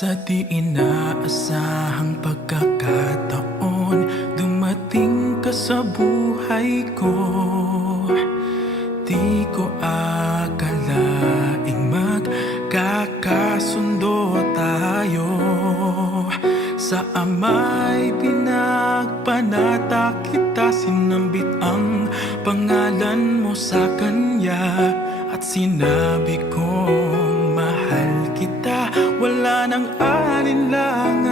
Sa di inaasahang pagkakataon, dumating ka sa buhay ko. Di ko akalaing magkakasundo tayo. Sa Ama'y pinagpanata kita, sinambit ang pangalan mo sa Kanya. At sinabi kong mahal kita, wala nang alinlangan.